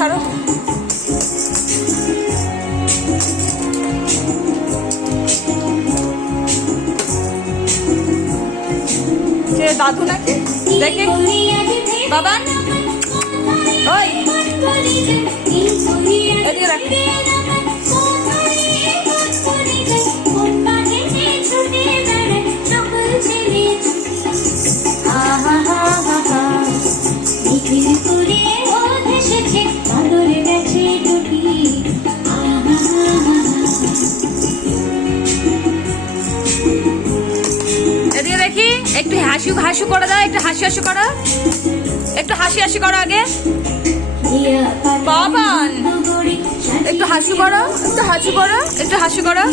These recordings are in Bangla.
ছাড়ো। কে দাদু নাকি দেখে বাবা? ওই এদিকে রাখ। এদিকে দেখি একটু হাসি হাসি করে দাও, একটু হাসি হাসি করো, একটু হাসি হাসি করো আগে। বাবান একটু হাসি করো, একটু হাসি করো, একটু হাসি করো।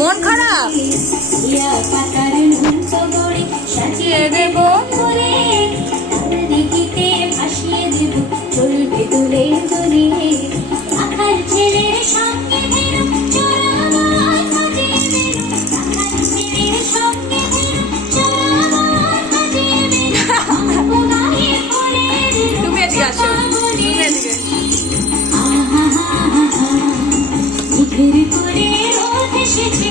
মন খারাপ সাজিয়ে দেব তুমি এদিকে আসো, তুমি এদিকে। করে রোদ এসেছে